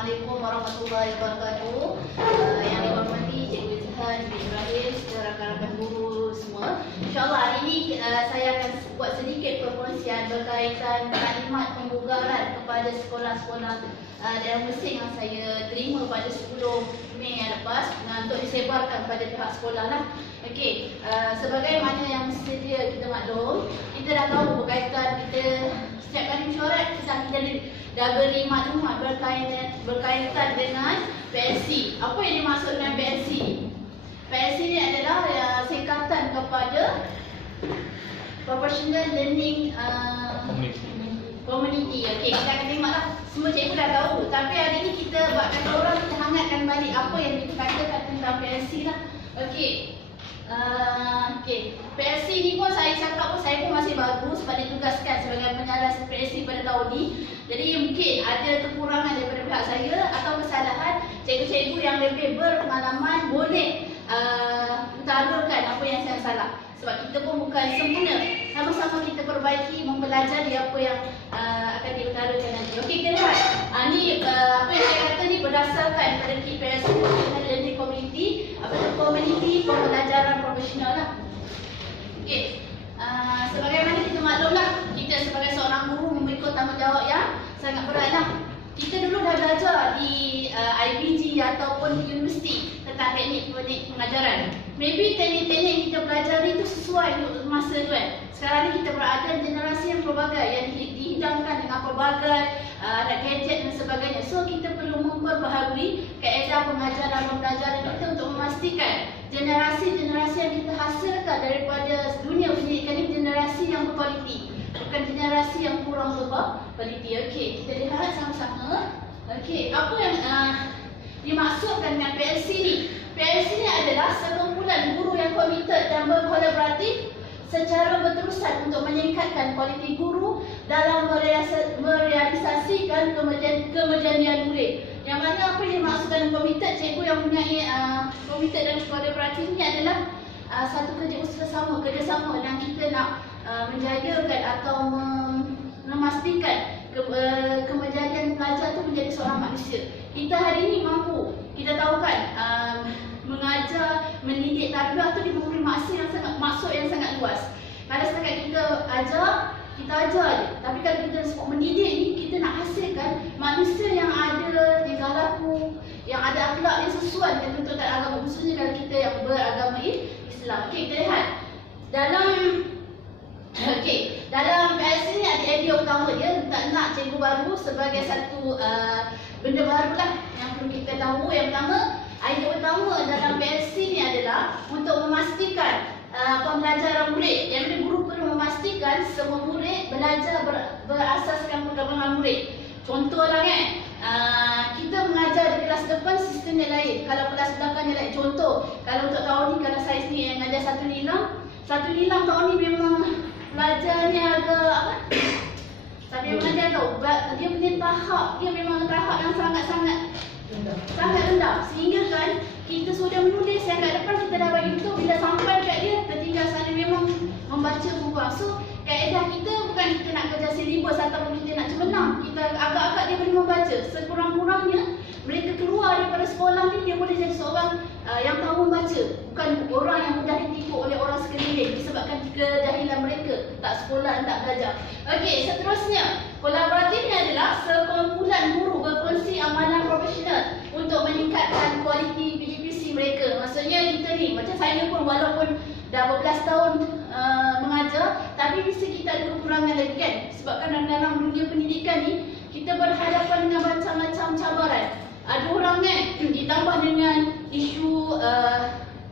Assalamualaikum warahmatullahi wabarakatuh. Yang dihormati Cikgu Izhan bin Ibrahim, rakan-rakan guru semua. InsyaAllah hari ini saya akan buat sedikit perkongsian berkaitan taklimat pembugaran kepada sekolah-sekolah dalam Mesir yang saya terima pada 10 Mei yang lepas untuk disebarkan kepada pihak sekolah lah. Okey, sebagaimana yang sedia kita maklum, kita dah tahu berkaitan kita setiap kali mesyuarat kita dah beri maklumat berkaitan dengan PSC. Apa yang dimaksud dengan PSC? PSC ni adalah singkatan kepada Professional Learning Community. Okey, kita akan tengok lah. Semua cikgu dah tahu. Tapi hari ni kita buat kata orang, kita hangatkan balik apa yang dikatakan tentang PSC lah. Okey. PSC ni pun saya cakap pun saya pun masih baru sebab ditugaskan sebagai penyaras PSC pada tahun ni. Jadi mungkin ada kekurangan daripada pihak saya atau kesalahan. Cikgu-cikgu yang lebih berpengalaman boleh utarakan apa yang saya salah. Sebab kita pun bukan sempurna. Sama-sama kita perbaiki, mempelajari apa yang akan diutarakan nanti. Okey, kita lihat. Ni apa yang saya kata ni berdasarkan pada KPSC, Professional Learning Community, komuniti pembelajaran profesional lah. Okey. Sebagaimana kita maklumlah, kita sebagai seorang guru memikul tanggungjawab yang sangat berat lah. Kita dulu dah belajar di IPG ataupun universiti tentang teknik pengajaran. Maybe teknik-teknik kita pelajari itu sesuai untuk masa tu kan. Sekarang ni kita berada di generasi yang pelbagai, yang dihidangkan dengan pelbagai gadget dan sebagainya. So kita perlu memperbaharui kaedah pengajaran pembelajaran kita untuk memastikan generasi-generasi yang kita hasilkan daripada dunia pendidikan ini generasi yang berkualiti, bukan generasi yang kurang berkualiti. Okey, kita lihat sama-sama. Okey, apa yang dimaksudkan dengan PLC ni? PLC ni adalah sekumpulan guru yang komited dan berkolaboratif secara berterusan untuk meningkatkan kualiti guru dalam merealisasikan kemajanian murid. Yang mana apa yang dimaksudkan komited, cikgu yang punya komited dan kolaboratif ni adalah satu kerjasama dan kita nak menjagakan atau memastikan kemajanian pelajar tu menjadi seorang manusia. Kita hari ini mampu, kita tahu kan, mengajar, mendidik tarbiyah tu diberi maksud yang sangat luas. Kalau setakat kita ajar, kita ajar je. Tapi kalau kita sebut mendidik ni, kita nak hasilkan manusia yang ada tingkah laku, yang ada akhlak yang sesuai dengan tuntutan agama, khususnya kalau kita yang beragama Islam. Okey, kita lihat. Dalam PSC ni ada idea utama dia, tak nak cikgu baru sebagai satu benda baru lah yang perlu kita tahu. Yang pertama, idea utama dalam PSC ni adalah untuk memastikan pembelajaran murid. Yang mana guru perlu memastikan semua murid belajar berasaskan perkembangan murid. Contohlah kan, kita mengajar di kelas depan sistemnya lain, kalau kelas belakangnya lain. Contoh, kalau untuk tahun ni, kalau saya sendiri yang mengajar satu nilam tahun ni memang pelajarnya agak saya mengajar tahu, dia punya tahap, dia memang tahap yang sangat rendah. Sehingga kan kita sudah menulis yang kat depan kita dah bagi betul, bila sampai kat dia tertinggal sana memang membaca kurang. So kaedah kita bukan kita nak kerja silibus ataupun kita nak cemerlang, kita agak-agak dia boleh membaca. Sekurang-kurangnya mereka keluar daripada sekolah ni dia boleh jadi seorang yang tahu membaca, bukan orang yang mudah ditipu oleh orang sekeliling disebabkan kejahilan mereka, tak sekolah, tak belajar. Okey, seterusnya, kolaboratifnya adalah sekumpulan guru berkongsi amalan profesional untuk meningkatkan kualiti PGPC mereka. Maksudnya kita ni, macam saya pun walaupun dah berbelas tahun mengajar, tapi mesti kita ada kekurangan lagi kan. Sebabkan dalam dunia pendidikan ni, kita berhadapan dengan macam-macam cabaran. Ada orang kan, ditambah dengan isu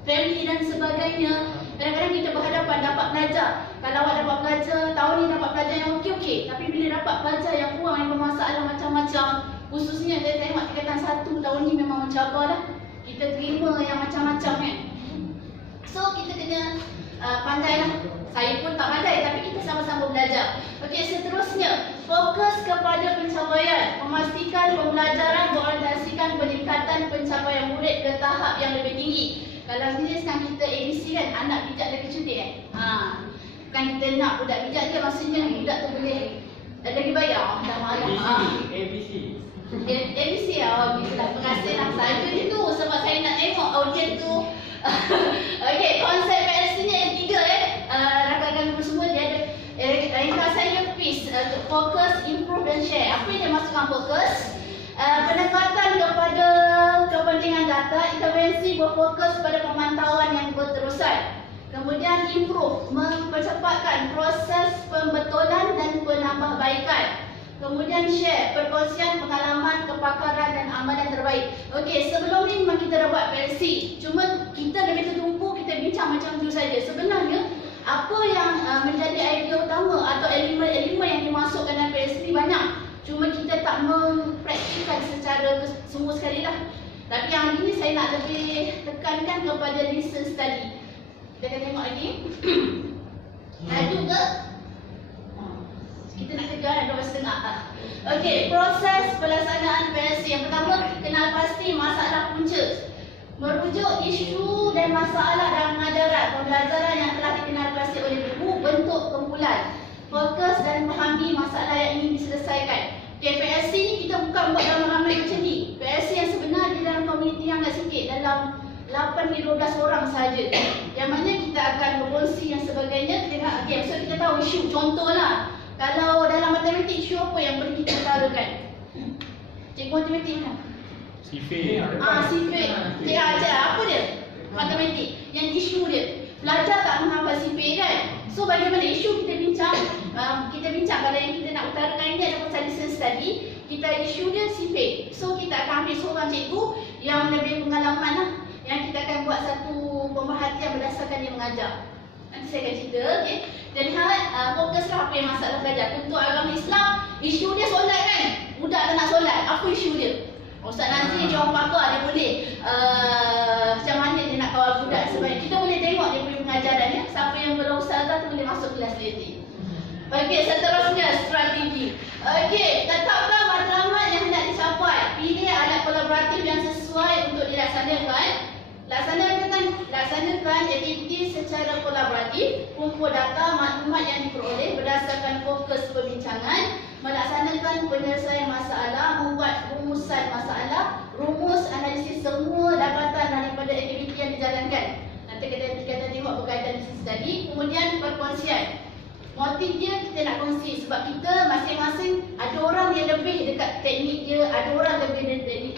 family dan sebagainya. Kadang-kadang kita berhadapan dapat pelajar. Kalau awak dapat pelajar, tahun ni dapat pelajar yang okey-okey. Tapi bila dapat pelajar yang kurang, yang bermasalah macam-macam, khususnya saya tengok tingkatan 1 tahun ni memang mencabar lah. Kita terima yang macam-macam kan. So kita kena pandai lah. Saya pun tak pandai, tapi kita sama-sama belajar. Okey, seterusnya, fokus kepada pencapaian. Memastikan pembelajaran berorientasikan peningkatan pencapaian murid ke tahap yang lebih tinggi. Kalau sendiri sekarang kita ABC kan, anak bijak lagi cerdik kan. Bukan kita nak budak bijak dia, maksudnya budak tu boleh lagi bayar. Dah malam. ABC. ABC BBC. Oh, gitulah. Terima kasih lah. Saja itu sebab saya nak tengok audiens tu. Okey, konsep PLC ni ada 3 rakan-rakan guru semua dia ada ringkasannya PIS untuk fokus, improve dan share. Apa yang dia maksudkan fokus? Pendekatan kepada kepentingan data, intervensi berfokus pada pemantauan yang berterusan. Kemudian improve, mempercepatkan proses pembetulan dan penambahbaikan. Kemudian share, perkongsian pengalaman, kepakaran dan amalan terbaik. Okey, sebelum ni memang kita dah buat PLC. Cuma kita lebih tertumpu, kita bincang macam tu saja. Sebenarnya, apa yang menjadi idea utama atau elemen-elemen yang dimasukkan dalam PLC ni banyak. Cuma kita tak mempraktikkan secara semua sekali lah. Tapi yang ini saya nak lebih tekankan kepada listen study. Kita akan tengok lagi. Laju ke? Kita nak kejar dah 2.5. Okey, proses pelaksanaan PLC. Yang pertama, kenal pasti masalah punca. Merujuk isu dan masalah dalam pengajaran, pembelajaran yang telah dikenal pasti oleh guru, bentuk kumpulan. Fokus dan memahami masalah yang ingin diselesaikan. Okay, PLC ni kita bukan buat ramai-ramai macam ni. PLC yang sebenar di dalam komuniti yang agak sikit, dalam 8-12 orang sahaja. Yang mana kita akan berkongsi yang sebagainya. Okay, so kita tahu isu, contohlah. Kalau dalam matematik, isu apa yang boleh kita utarakan? Cikgu matematik mana? Sifir. Sifir. Cikgu ajar apa dia? Matematik. Yang isu dia. Pelajar tak menghafal sifir kan? So bagaimana isu kita bincang? Kita bincang kalau yang kita nak utarakan ini adalah pasal listen study. Kita isu dia sifir. So kita akan ambil seorang cikgu yang lebih pengalaman lah. Yang kita akan buat satu pemerhatian berdasarkan dia mengajar. Nanti saya akan cerita, okey. Jadi fokuslah apa yang masalah belajar. Untuk agama Islam, isu dia solat kan? Budak tak nak solat, apa isu dia? Ustaz Nazri dia orang pakar, dia boleh macam mana dia nak kawal budak sebaik. Kita boleh tengok dia punya pengajaran ya. Siapa yang belum ustazah tu boleh masuk kelas dia nanti. Okey, seterusnya strategi. Okey, tetapkan matlamat yang hendak dicapai. Pilih alat kolaboratif yang sesuai untuk dilaksanakan. Laksanakan aktiviti secara kolaboratif, kumpul data maklumat yang diperoleh berdasarkan fokus perbincangan, melaksanakan penyelesaian masalah, membuat rumusan masalah, rumus analisis semua dapatan daripada aktiviti yang dijalankan. Nanti kita tengok berkaitan dengan tadi. Kemudian perkongsian. Motif dia kita nak kongsi sebab kita masing-masing ada orang yang lebih dekat teknik dia, ada orang lebih teknik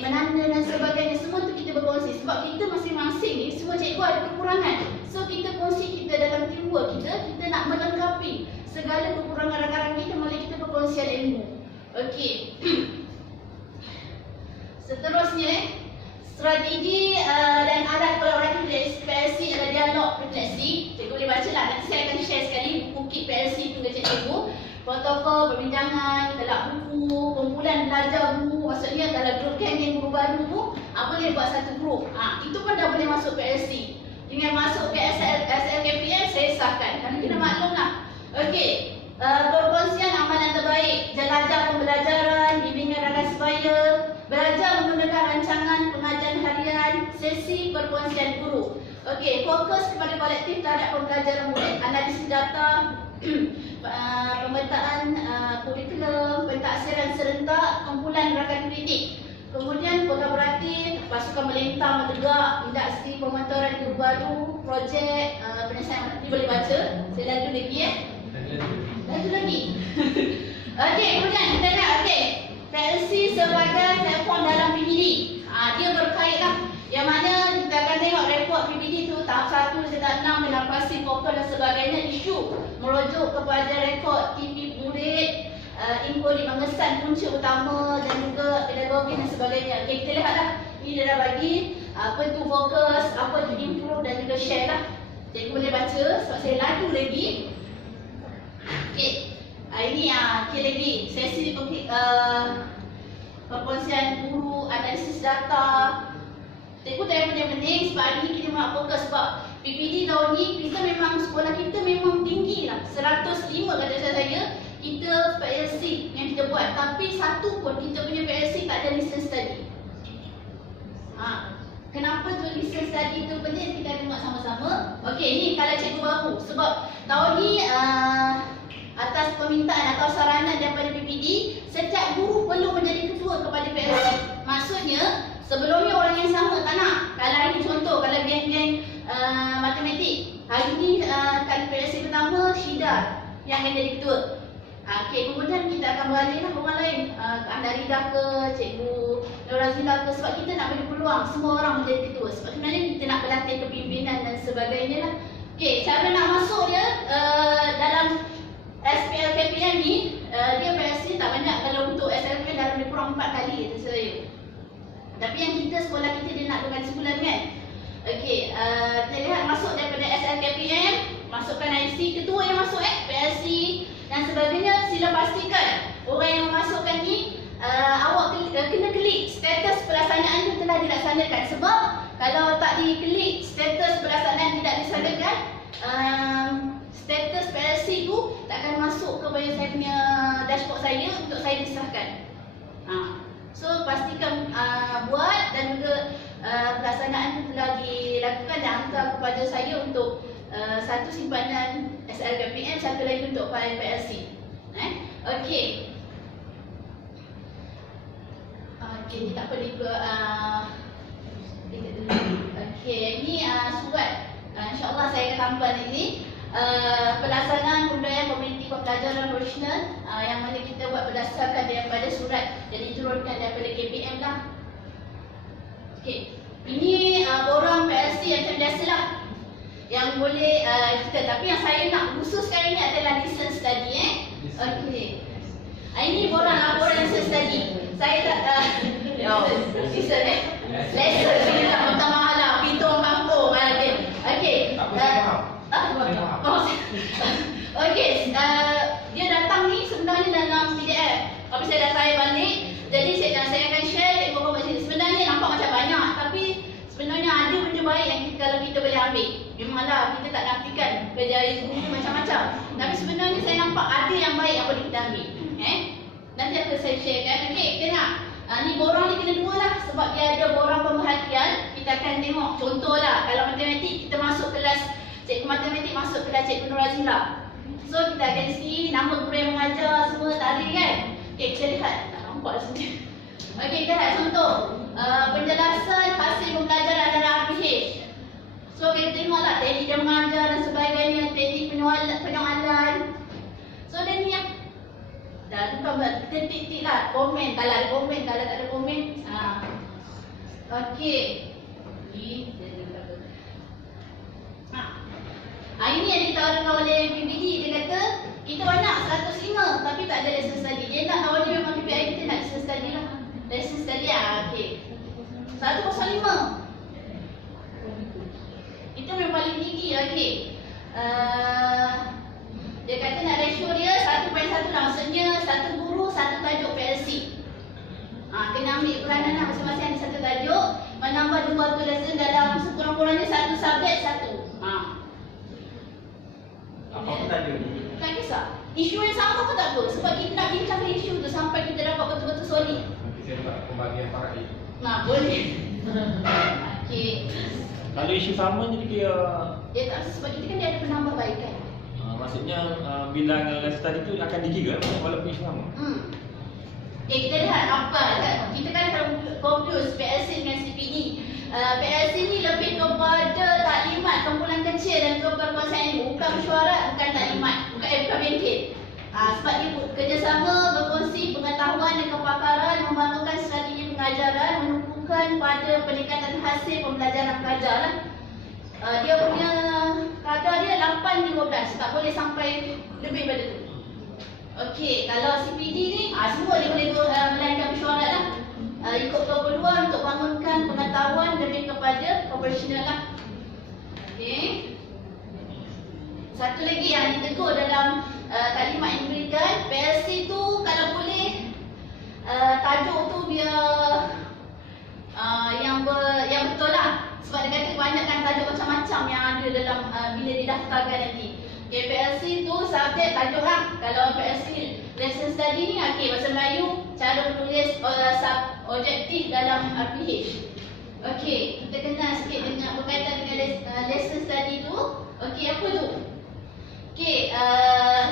menanda dan sebagainya. Semua tu kita berkongsi sebab kita masing-masing ni semua cikgu ada kekurangan. So kita kongsi kita dalam teamwork kita nak melengkapi segala kekurangan rakan-rakan kita melalui kita perkongsian ilmu. Okey. Seterusnya strategi dan alat kolaboratif PLC adalah dialog refleksi. Cikgu boleh baca lah. Nanti saya akan share sekali buku kit PLC tu ke cikgu. Protokol, perbincangan, telak buku, kumpulan belajar buku. Maksudnya kalau grup camping guru baru tu, boleh buat satu grup. Itu pun dah boleh masuk PLC. Dengan masuk ke SLKPM, saya sahkan. Kerana kita maklum lah. Okey. Perkongsian amalan terbaik, jelajah pembelajaran, bimbingan rakan sebaya, belajar menggunakan rancangan pengajian harian, sesi perkongsian guru. Okey, fokus kepada kolektif terhadap pembelajaran murid, analisis data, pemetaan kurikulum, pentaksiran serentak, kumpulan rakan kritik. Kemudian kolaboratif, pasukan melintang, menegak, industri pemotoran guru baru, projek, penyelesaian. Ini boleh baca. Saya laju lagi Laju lagi. Okey, kemudian kita lihat PLC sebagai platform dalam PPD. Dia berkait lah. Yang mana kita akan tengok rekod PPD tu tahap 1 hingga 6 dengan pasti fokus dan sebagainya. Isu merujuk kepada rekod TV murid, info di mengesan punca utama dan juga pedagogi dan sebagainya. Okey, kita lihatlah. Ini dia dah bagi apa tu fokus, apa tu improve dan juga share lah. Cikgu boleh baca sebab saya laju lagi. Okey. Ini okey lagi sesi perkongsian guru, analisis data. Cikgu tak yang penting sebab hari ni kita nak fokus sebab PPD tahun ni kita memang sekolah kita memang tinggi lah. 105 kata saya. Kita PLC yang kita buat, tapi satu pun kita punya PLC tak ada listen study. Kenapa tu listen study tu penting? Kita tengok sama-sama. Okey, ni kalau cikgu baru sebab tahun ni atas permintaan atau saranan daripada PPD, setiap guru perlu menjadi ketua kepada akan jadi ketua. Okey, kemudian kita akan beralihlah ke orang lain. Andarida ke, Cikgu Norazila ke, sebab kita nak beri peluang semua orang menjadi ketua. Sebab sebenarnya kita nak berlatih kepimpinan dan sebagainya lah. Okey, cara nak masuk dia dalam SPL KPM ni, dia PSC tak banyak. Kalau untuk SLP dalam lebih kurang 4 kali kata saya. Tapi yang kita, sekolah kita dia nak 2 kali sebulan kan. Okey, kita lihat masuk daripada SLKPM, masukkan IC, ketua yang masuk PSC dan sebagainya. Sila pastikan orang yang memasukkan ni awak kena klik status pelaksanaan itu telah dilaksanakan. Sebab kalau tak diklik status pelaksanaan tidak dilaksanakan, status PSC tu tak akan masuk kepada saya punya dashboard saya untuk saya disahkan. So pastikan buat dan juga pelaksanaan itu telah dilakukan dan hantar kepada saya untuk satu simpanan SLKPM, satu lagi untuk file PLC. Okey. Okey, ni tak perlu ke okey, ini surat. InsyaAllah saya akan tambah ini. Pelaksanaan kebudayaan komuniti pembelajaran profesional yang mana kita buat berdasarkan daripada surat yang diturunkan daripada KPM lah. Okey, ini borang PLC yang macam biasalah yang boleh kita, tapi yang saya nak khususkan ini adalah license study. Okey, ini borang laporan license study. Saya tak license lesson ni tak minta mahal lah, pintu orang kampung. Okey, okey, dia datang ni sebenarnya dalam PDF. Tapi saya dah try balik. Jadi saya akan share beberapa macam ni. Sebenarnya nampak macam banyak, tapi sebenarnya ada benda baik yang kalau kita boleh ambil. Memanglah kita tak nafikan kerja guru macam-macam. Tapi sebenarnya saya nampak ada yang baik yang boleh kita ambil. Nanti akan saya sharekan. Okey, kita nak ni borang ni kena 2 lah. Sebab dia ada borang pemerhatian. Kita akan tengok contohlah kalau matematik kita masuk kelas cikgu matematik masuk kelas Cikgu Norazila. So kita akan isi nama guru yang mengajar semua tarik kan. Okey, kita lihat. Tak nampak sini. Okey, kita lihat contoh penjelasan hasil pembelajaran dalam RPH. So kita tengoklah teknik dia mengajar dan sebagainya, teknik penyoalan. So dan ni yang dah bukan titik-titik lah, komen kalau ada komen, kalau tak ada komen. Okey. Ini yang ditawarkan oleh PBD. Dia kata kita banyak 105 tapi tak ada lesson study. Dia nak awal dia memang KPI kita nak lesson study lah. Lesson study okey. 105 itu memang paling tinggi. Okey. Dia kata nak ratio dia 1.1 lah. Maksudnya satu guru satu tajuk PLC. Kena ambil peranan lah masing-masing ada satu tajuk. Menambah 2 lesson dalam sekurang-kurangnya satu subjek satu. Apa tajuk? Tak kisah. Isu yang sama pun tak apa. Sebab kita nak bincangkan isu tu sampai kita dapat betul-betul solid. Nanti saya buat pembagian paradigma. Boleh. Okey. Kalau isu sama jadi dia tak, sebab kita kan dia ada penambahbaikan. maksudnya bilangan lesson tadi tu akan dikira walaupun isu sama. Kita lihat apa kita kan confuse PLC dengan CPD. PLC ni lebih kepada taklimat kumpulan kecil dan keperkuasaan, bukan mesyuarat, bukan taklimat, bukan bengkel. Sebab dia kerjasama, berkongsi pengetahuan dan kepakaran, membangunkan strategi pengajaran, menumpukan pada peningkatan hasil pembelajaran pelajar lah. Dia punya kadar dia 8-12, tak boleh sampai lebih pada tu. Okey, kalau CPD ni semua dia boleh melainkan mesyuarat lah. Ikut keperluan untuk bangunkan pengetahuan lebih kepada operasional lah. Okey. Satu lagi yang ditegur dalam taklimat yang diberikan, PLC tu kalau boleh tajuk tu biar yang betul lah. Sebab dia kata banyak kan tajuk macam-macam yang ada dalam bila didaftarkan nanti. Okay, PLC tu subjek tajuk lah. Kalau PLC lesson study ni bahasa Melayu, cara menulis objektif dalam RPH. Okey, kita kenal sikit dengan berkaitan dengan lesson study tu. Okey, apa tu? Okey,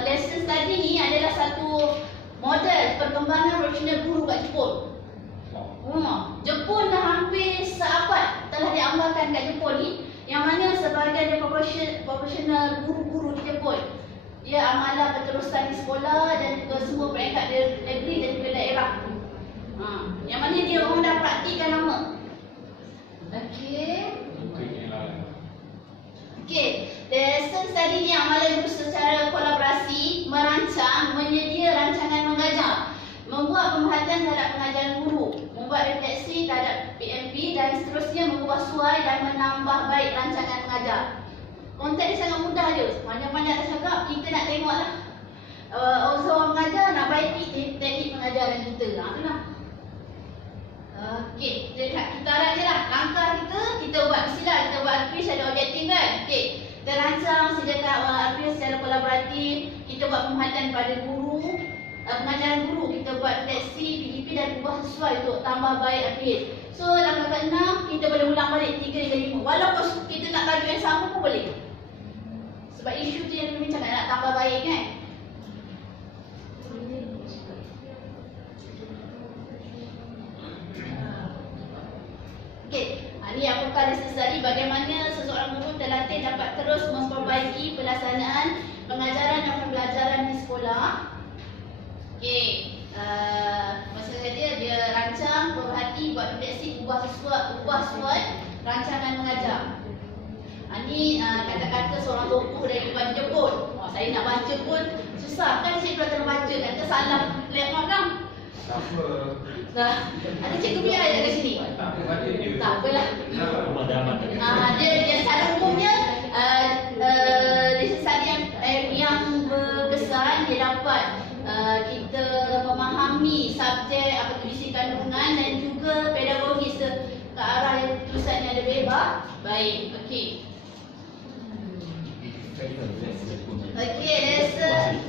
lesson study ni adalah satu model perkembangan profesional guru kat Jepun. Jepun dah hampir seabad telah diamalkan kat Jepun ni, yang mana sebagai profesional guru-guru di Jepun. dia amalan berterusan di sekolah dan juga semua peringkat negeri dan juga daerah. Yang mana dia orang dah praktikkan lama. Okey, lesson tadi ni amalan guru secara kolaborasi, merancang, menyedia rancangan mengajar, membuat pemerhatian terhadap pengajaran guru, membuat refleksi terhadap PMP dan seterusnya, mengubah suai dan menambah baik rancangan mengajar. Konteks dia sangat mudah je. Banyak-banyak dah cakap, kita nak tengoklah seorang mengajar nak baiki teknik pengajaran kita. Itulah. Okey, kita lihat kitaran je lah. Langkah kita buat mestilah kita buat RPS ada objektif kan. Okey, kita rancang sediakan RPS secara kolaboratif. Kita buat pemerhatian pada guru, pengajaran guru. Kita buat refleksi PDP dan ubah sesuai untuk tambah baik RPS. So langkah ke-6 kita boleh ulang balik 3 hingga 5. Walaupun kita nak tajuk yang sama pun boleh. Sebab isu tu yang kita bincang nak tambah baik kan. Okey, ini apakah necessary bagaimana seseorang guru terlatih dapat terus memperbaiki pelaksanaan pengajaran dan pembelajaran di sekolah. Okey, maksudnya dia rancang, berhati, buat refleksi, ubah suai rancangan mengajar. Ini kata-kata seorang tokoh dari baca Jepun. Saya nak baca pun susah kan, saya pernah baca kata salah layout kan. Nah, ada cikgu biar ada kat sini. Tak apalah. Dia secara umumnya lisensari yang berkesan dia dapat kita memahami subjek apa tu isi kandungan dan juga pedagogis ke arah yang tulisannya ada bebas. Baik, okey. Okey,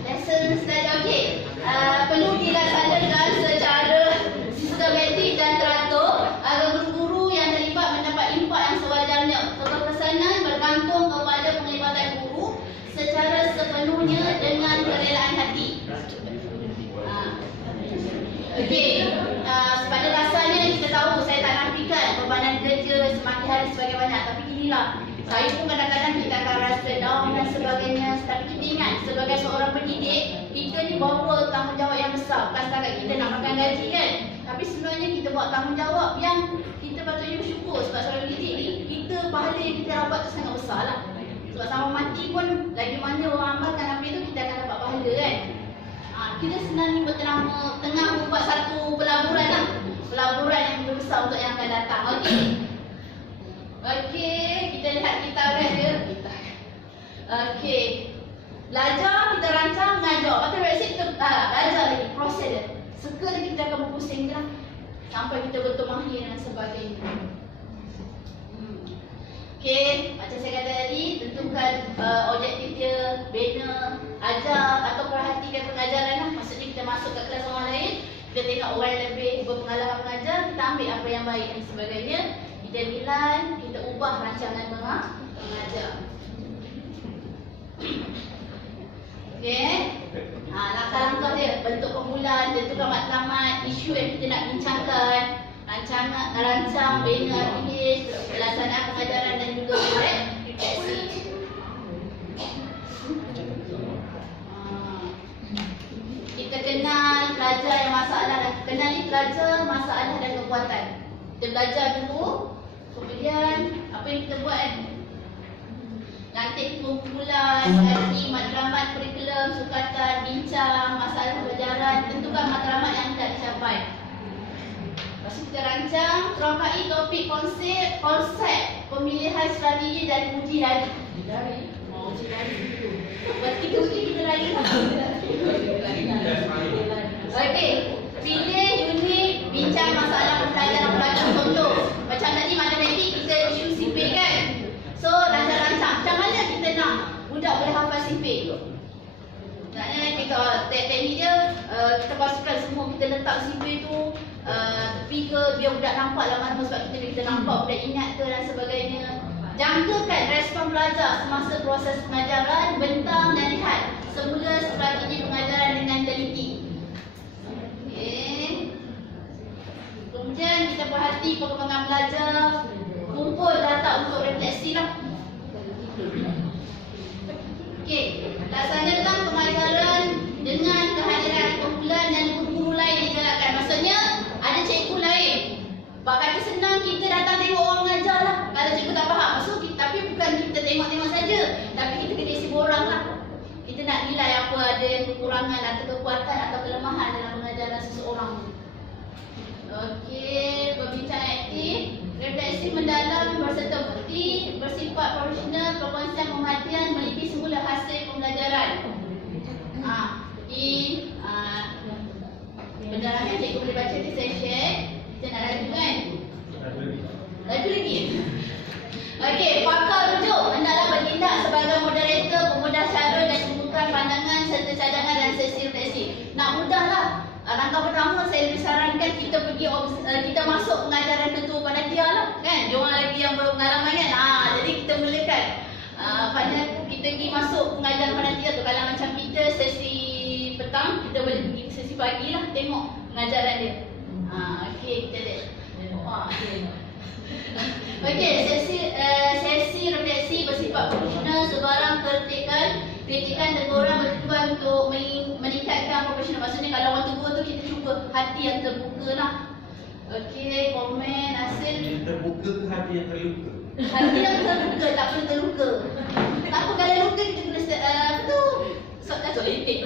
lesson study. Okey. Perlu dilaksanakan secara sistematik dan teratur agar guru-guru yang terlibat mendapat impak yang sewajarnya. Keberkesanan bergantung kepada penglibatan guru secara sepenuhnya dengan kerelaan hati. Okey, pada dasarnya kita tahu, saya tak nafikan bebanan kerja semakin hari semakin banyak. Tapi inilah, saya pun kadang-kadang kita akan rasa down dan sebagainya. Tapi kita ingat, sebagai seorang pendidik, kita ni bawa tanggungjawab yang besar. Bukan setakat kita nak makan gaji kan. Tapi sebenarnya kita buat tanggungjawab yang kita patutnya bersyukur. Sebab seorang pendidik ni, kita pahala yang kita dapat tu sangat besar lah. Sebab sama mati pun, lagi mana orang amalkan apa itu, kita akan dapat pahala kan. Kita sebenarnya tengah membuat satu pelaburan lah. Pelaburan yang lebih besar untuk yang akan datang. Okey. Okey, kita lihat kita dia. Okey. Belajar, kita rancang, mengajar. Lepas tu reaksi kita belajar lagi, proses dia. Sekali kita akan berpusing je lah. Sampai kita betul mahir dan sebagainya. Okey, macam saya kata tadi, tentukan objektif dia, bina, ajar atau perhatikan pengajaran lah. Maksudnya kita masuk ke kelas orang lain, kita tengok orang yang lebih berpengalaman mengajar, kita ambil apa yang baik dan sebagainya. Kita nilai, kita ubah rancangan mengajar. Okey, langkah-langkah dia, bentuk permulaan, tentukan matlamat, isu yang kita nak bincangkan, rancang, bina RPS, pelaksanaan pengajaran dan juga refleksi. Kita kenal pelajar yang masalah dan kenali pelajar, masalah dan kekuatan. Kita belajar dulu, kemudian apa yang kita buat kan? Nanti kumpulan, kaji, matlamat, kurikulum, sukatan, bincang, masalah pelajaran, tentukan matlamat yang tidak dicapai. Lepas itu kita rancang, rangkai topik konsep, pemilihan strategi dan uji dari. Uji dari itu. Berarti uji kita lagi. Okey, pilih unit bincang masalah pelajaran. Contoh, macam tadi matematik kita isu sipil kan. So, rancang-rancang macam mana kita nak budak boleh hafal sipil. Sebenarnya kita teknik dia kita pastikan semua kita letak sipil tu tepi ke biar budak nampak lah mana sebab kita nampak budak ingat ke dan sebagainya. Jangkakan respon pelajar semasa proses pengajaran, bentang dan lihat semula strategi pengajaran dengan teliti. Okey. Kemudian kita perhati perkembangan pelajar, kumpul data untuk refleksi lah. Okey, laksanakan pengajaran dengan kehadiran kumpulan dan guru-guru lain digalakkan. Maksudnya ada cikgu lain. Bak kata senang kita datang tengok orang mengajar lah. Kalau cikgu tak faham, maksud kita, tapi bukan kita tengok-tengok saja, tapi kita kena isi borang lah. Kita nak nilai apa ada kekurangan atau kekuatan atau kelemahan dalam pengajaran seseorang. Okey, perbincangan aktif, refleksi mendalam berserta bukti, bersifat profesional, perkongsian pemerhatian, meliti semula hasil pembelajaran. Penerangan cikgu boleh baca di saya share. Kita nak laju kan? Laju lagi? Okey, pakar rujuk hendaklah bertindak sebagai moderator, pemudah cara dan pembukaan pandangan serta cadangan dan sesi refleksi. Nak mudahlah. Langkah pertama saya lebih sarankan kita pergi kita masuk pengajaran ketua panitia lah kan. Diorang lagi yang berpengalaman kan. Jadi kita mulakan pada kita pergi masuk pengajaran panitia tu. Kalau macam kita sesi petang, kita boleh pergi sesi pagi lah tengok pengajaran dia. Okey, kita lihat. Okey, sesi refleksi bersifat profesional sebarang kritikan teguran bertujuan untuk meningkatkan profesional. Maksudnya kalau orang tegur tu kita cuba hati yang terbuka lah. Okey, komen hasil terbuka ke hati yang terluka? hati yang terbuka, tak perlu terluka. Tak apa, kalau luka kita kena apa tu? Solitik.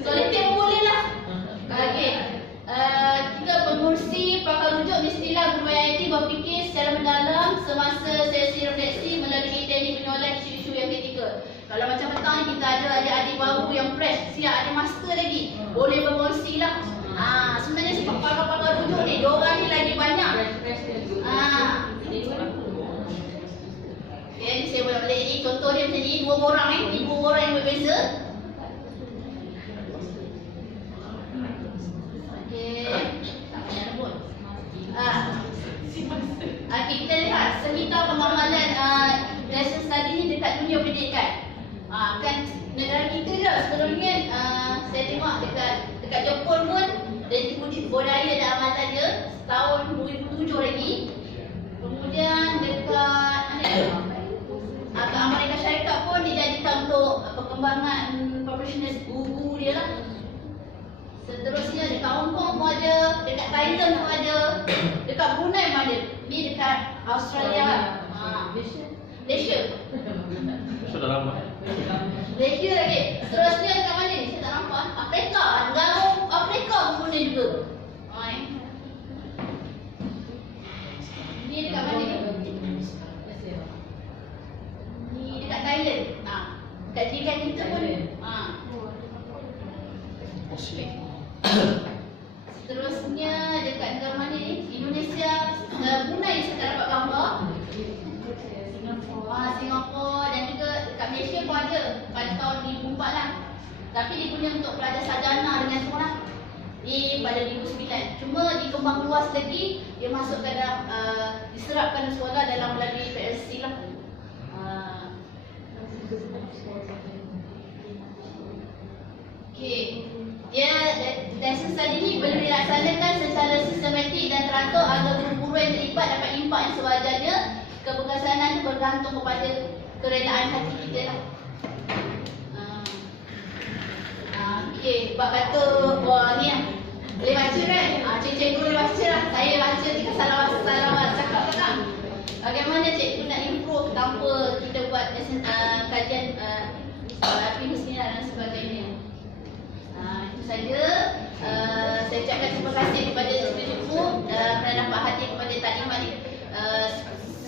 Solitik pun boleh lah. Okey. Kita pengurusi pakar rujuk mestilah guru IIT berfikir secara mendalam semasa sesi refleksi melalui teknik penyoalan isu-isu yang kritikal. Kalau macam petang ni kita ada adik-adik baru yang fresh, siap ada master lagi, boleh berkongsi lah. Sebenarnya si pakar-pakar rujuk ni, diorang ni lagi banyak. Okay, saya boleh balik ni, contoh dia macam ni, dua orang yang berbeza. Tak payah lembut. Okey, kita lihat sekitar pengamalan lesson study ni dekat dunia pendidikan. Kan negara kita je sebelumnya saya tengok dekat Jepun pun dari budaya dan amatan dia tahun 2007 lagi. Kemudian dekat mana Amerika Syarikat pun dijadikan untuk perkembangan profesional guru dia lah. Seterusnya dekat Hong Kong pun ada, dekat Thailand pun ada, dekat Brunei pun ada. Ni dekat Australia. Malaysia. Sudah lama. Malaysia lagi. Seterusnya dekat mana ni? Saya tak nampak. Afrika. Negara Afrika pun ada juga. Ni dekat mana ni? Ni dekat Thailand. Dekat jiran kita pun. Seterusnya dekat negara mana ni? Indonesia, Brunei saya tak dapat gambar. Singapura dan juga dekat Malaysia pun ada pada tahun 2004 lah. Tapi dia guna untuk pelajar sarjana dengan semua lah. Ni pada 2009. Cuma dikembang luas lagi, dia masukkan dalam diserapkan sekolah dalam melalui PLC lah. Okey. Dia lesson study ni perlu dilaksanakan secara sistematik dan teratur agar guru-guru yang terlibat dapat impak yang sewajarnya. Keberkesanan itu bergantung kepada keredaan hati kita lah. Okey, bab kata ni lah. Boleh baca kan? Cikgu boleh baca lah. Saya baca jika salah cakap kan. Bagaimana cikgu nak improve tanpa kita buat kajian bismillah dan sebagainya. Itu saja. Saya ucapkan terima kasih kepada cikgu kerana dapat hadir kepada taklimat ni.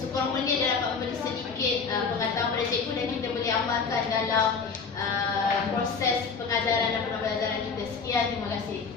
Sekurang-kurangnya dia dapat memberi sedikit pengetahuan pada cikgu dan kita boleh amalkan dalam proses pengajaran dan pembelajaran kita. Sekian, terima kasih.